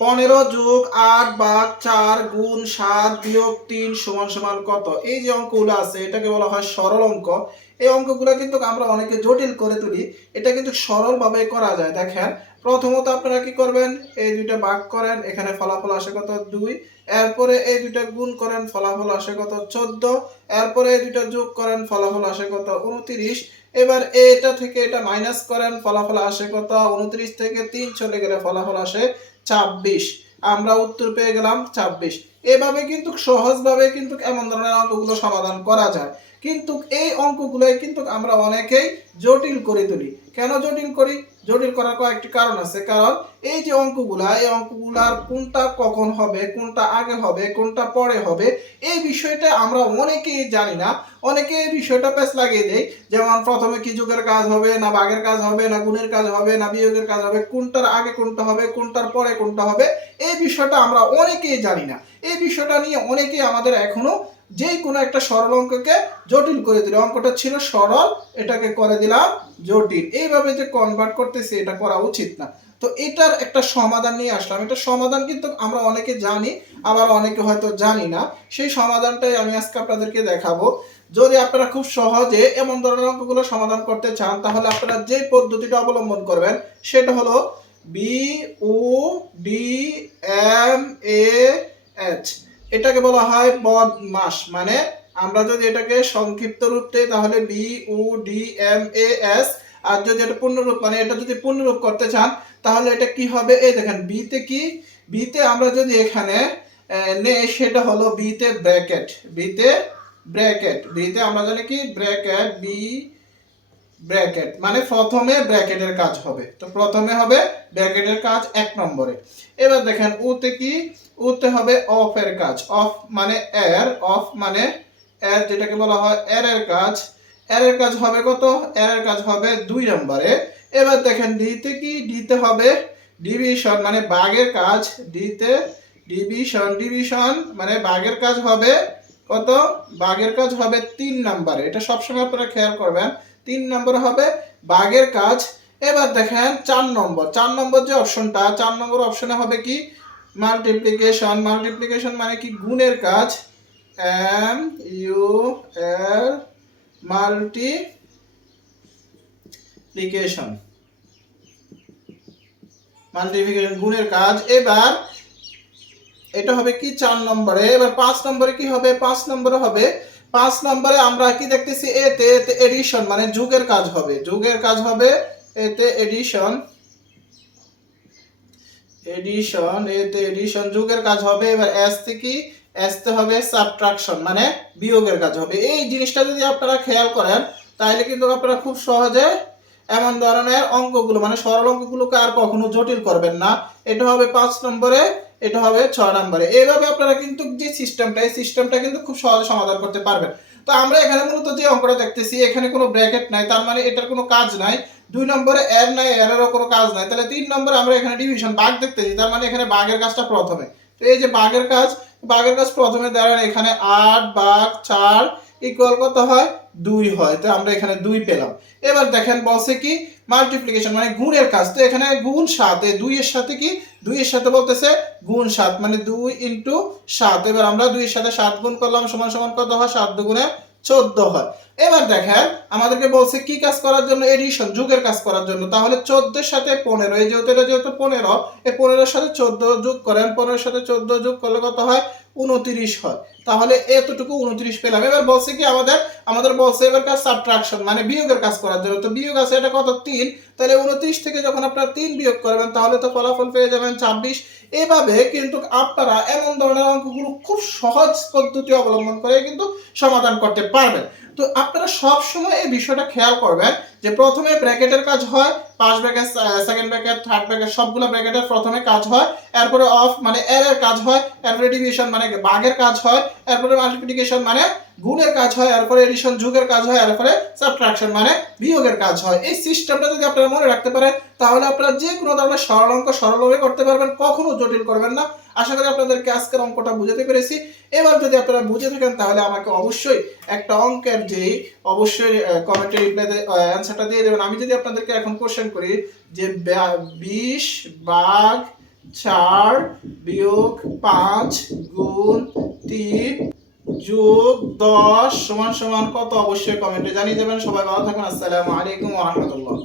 পনেরো যোগ আট ভাগ চার গুণ সাত বিয়োগ তিন সমান সমান কত? এই যে অঙ্কগুলো আছে, এটাকে বলা হয় সরল অঙ্ক। এই অঙ্কগুলো কিন্তু আমরা অনেকে জটিল করে তুলি। এটা কিন্তু সরলভাবে করা যায়। দেখেন, প্রথমত আপনারা কি করবেন? এই দুইটা ভাগ করেন, এখানে ফলাফল আসে কত? দুই। এরপরে এই দুইটা গুণ করেন, ফলাফল আসে কত? চোদ্দ। এরপরে এই দুইটা যোগ করেন, ফলাফল আসে কত? উনত্রিশ। এবার এটা থেকে এটা মাইনাস করেন, ফলাফল আসে কত? উনত্রিশ থেকে তিন চলে গেলে ফলাফল আসে ছাব্বিশ। আমরা উত্তর পেয়ে গেলাম ছাব্বিশ। এভাবে কিন্তু সহজভাবে কিন্তু এমন ধরনের অঙ্কগুলো সমাধান করা যায়। কিন্তু এই অঙ্কগুলোই কিন্তু আমরা অনেকেই জটিল করে তুলি। কেন জটিল করি? জটিল করার কয়েকটি কারণ আছে। কারণ এই যে অঙ্কগুলা, এই অঙ্কগুলার কোনটা কখন হবে, কোনটা আগে হবে, কোনটা পরে হবে, এই বিষয়টা আমরা অনেকেই জানি না। অনেকে এই বিষয়টা পেস লাগিয়ে দেয়। যেমন প্রথমে কি যুগের কাজ হবে, না বাঘের কাজ হবে, না গুণের কাজ হবে, না বিয়োগের কাজ হবে, কোনটার আগে কোনটা হবে, কোনটার পরে কোনটা হবে, এই বিষয়টা আমরা অনেকেই জানি না। এই বিষয়টা নিয়ে অনেকেই আমাদের এখনও যেই কোনো একটা সরল অঙ্ককে জটিল করে দিল, অঙ্কটা ছিল সরল, এটাকে করে দিলাম জটিল। এইভাবে যে কনভার্ট করতেছি, এটা করা উচিত না। তো এটার একটা সমাধান নিয়ে আসলাম। এটা সমাধান কিন্তু আমরা অনেকে জানি, আবার অনেকে হয়তো জানি না। সেই সমাধানটাই আমি আজকে আপনাদেরকে দেখাবো। যদি আপনারা খুব সহজে এমন ধরনের অঙ্কগুলো সমাধান করতে চান, তাহলে আপনারা যে পদ্ধতিটা অবলম্বন করবেন, সেটা হলো B O D M A H এটাকে বলা হয় পদ মাস মানে আমরা যদি এটাকে সংক্ষিপ্ত রূপ দিই তাহলে B O D M A S আর যদি এটা পূর্ণরূপ মানে এটা যদি পূর্ণরূপ করতে চান, তাহলে এটা কি হবে? এই দেখেন বিতে কি? বিতে আমরা যদি এখানে নেই, সেটা হলো বিতে ব্র্যাকেট বিতে ব্র্যাকেট বিতে আমরা জানি কি? ব্র্যাকেট বি ব্র্যাকেট মানে প্রথমে ব্র্যাকেটের কাজ হবে। তো প্রথমে হবে ব্র্যাকেটের কাজ এক নম্বরে। এবার দেখেন, উতে কি? উতে হবে অফ এর কাজ। অফ মানে এর অফ মানে এর যেটাকে বলা হয় এর এর কাজ। এর এর কাজ হবে কত? এর এর কাজ হবে দুই নম্বরে। এবার দেখেন, ডিতে কি? ডিতে হবে ডিভিশন মানে বাঘের কাজ। ডিতে ডিভিশন ডিভিশন মানে বাঘের কাজ হবে কত? বাঘের কাজ হবে তিন নম্বরে। এটা সবসময় আপনারা খেয়াল করবেন তিন নম্বর হবে বাঘের কাজ। এবার দেখেন চার নম্বর। চার নম্বর যে অপশনটা চার নম্বর অপশনে হবে কি? মাল্টিপ্লিকেশন মাল্টিপ্লিকেশন মানে কি? গুণের কাজ। M U L multiplication multiplication গুণের কাজ। এবার এটা হবে কি? চার নম্বরে। এবার পাঁচ নম্বরে কি হবে? পাঁচ নম্বরে হবে পাঁচ নম্বরে আমরা কি দেখতেছি? এতে এতে এডিশন মানে যুগের কাজ হবে। যুগের কাজ হবে এতে এডিশন এডিশন এতে এডিশন যুগের কাজ হবে। এবার এস থেকে আসতে হবে সাবট্রাকশন মানে বিয়োগের কাজ হবে। এই জিনিসটা যদি আপনারা খেয়াল করেন, তাহলে কিন্তু আপনারা খুব সহজে এমন ধরনের অঙ্কগুলো মানে সরল অঙ্কগুলোকে আর কখনো জটিল করবেন না। এটা হবে পাঁচ নম্বরে, এটা হবে ছয় নম্বরে। এইভাবে আপনারা কিন্তু যে সিস্টেমটা এই সিস্টেমটা কিন্তু খুব সহজে সমাধান করতে পারবেন। তো আমরা এখানে মূলত যে অঙ্কটা দেখতেছি, এখানে কোনো ব্র্যাকেট নাই, তার মানে এটার কোনো কাজ নাই। দুই নম্বরে এর নাই, এরেরও কোনো কাজ নাই। তাহলে তিন নম্বরে আমরা এখানে ডিভিশন বাঘ দেখতেছি, তার মানে এখানে বাঘের কাজটা প্রথমে। তো এই যে বাঘের কাজ বাঘের কাজ প্রথমে দাঁড়ান এখানে আট, বাঘ চার ইকুয়াল কত হয়? দুই হয়। তো আমরা এখানে দুই পেলাম। এবার দেখেন বলছে কি মাল্টিপ্লিকেশন মানে গুণের কাজ। তো এখানে গুণ সাত, এই দুইয়ের সাথে কি? দুইয়ের সাথে বলতেছে গুণ সাত মানে দুই ইন্টু সাত। এবার আমরা দুইয়ের সাথে সাত গুণ করলাম, সমান সমান কত হয়? সাত দুগুণে চোদ্দ হয়। এবার দেখেন, আমাদেরকে বলছে কি কাজ করার জন্য এডিশন যুগের কাজ করার জন্য। তাহলে চোদ্দের সাথে পনেরো, এই যেহেতু এটা যেহেতু পনেরো, এই পনেরোর সাথে চোদ্দ যোগ করেন, পনেরোর সাথে চোদ্দ যোগ করলে কত হয়? উনত্রিশ হয়। তাহলে এতটুকু উনত্রিশ পেলাম। এবার বলছে কি আমাদের আমাদের বলছে এবার কাজ সাবট্রাকশন মানে বিয়োগের কাজ করার জন্য। তো বিয়োগ আছে এটা কত? তিন। তাহলে উনত্রিশ থেকে যখন আপনারা তিন বিয়োগ করবেন, তাহলে তো ফলাফল পেয়ে যাবেন ছাব্বিশ। এভাবে কিন্তু আপনারা এমন ধরনের অঙ্কগুলো খুব সহজ পদ্ধতি অবলম্বন করে কিন্তু সমাধান করতে পারবেন। তো আপনারা সবসময় এই বিষয়টা খেয়াল করবেন যে প্রথমে ব্র্যাকেটের কাজ হয় পাঁচ bracket second bracket third bracket, সবগুলো ব্র্যাকেটের প্রথমে কাজ হয়। এরপরে অফ মানে এর এর কাজ হয়, এরপরে ডিভিশন মানে বাঘের কাজ হয়, এরপরে মাল্টিপ্লিকেশন মানে গুণের কাজ হয়, এরপরে এডিশন যুগের কাজ হয়, এরপরে সাবট্রাকশন মানে বিয়োগের কাজ হয়। এই সিস্টেমটা যদি আপনারা মনে রাখতে পারেন, তাহলে আপনারা যে কোনো ধরনের সরল অঙ্ক সরলভাবে করতে পারবেন, কখনো জটিল করবেন না। আশা করি আপনাদেরকে আজকের অঙ্কটা বুঝাতে পেরেছি। এবার যদি আপনারা বুঝে থাকেন, তাহলে আমাকে অবশ্যই একটা অঙ্কের যেই, অবশ্যই কমেন্টে রিপ্লাই অ্যান্সারটা দিয়ে দেবেন। আমি যদি আপনাদেরকে এখন কোশ্চেন করি, যে বিশ বাঘ চার বিয়োগ পাঁচ গুণ তিন যোগ দশ সমান সমান কত? অবশ্যই কমেন্টে জানিয়ে দেবেন। সবাই ভালো থাকুন। আসসালামু আলাইকুম রহমতুল্লাহ।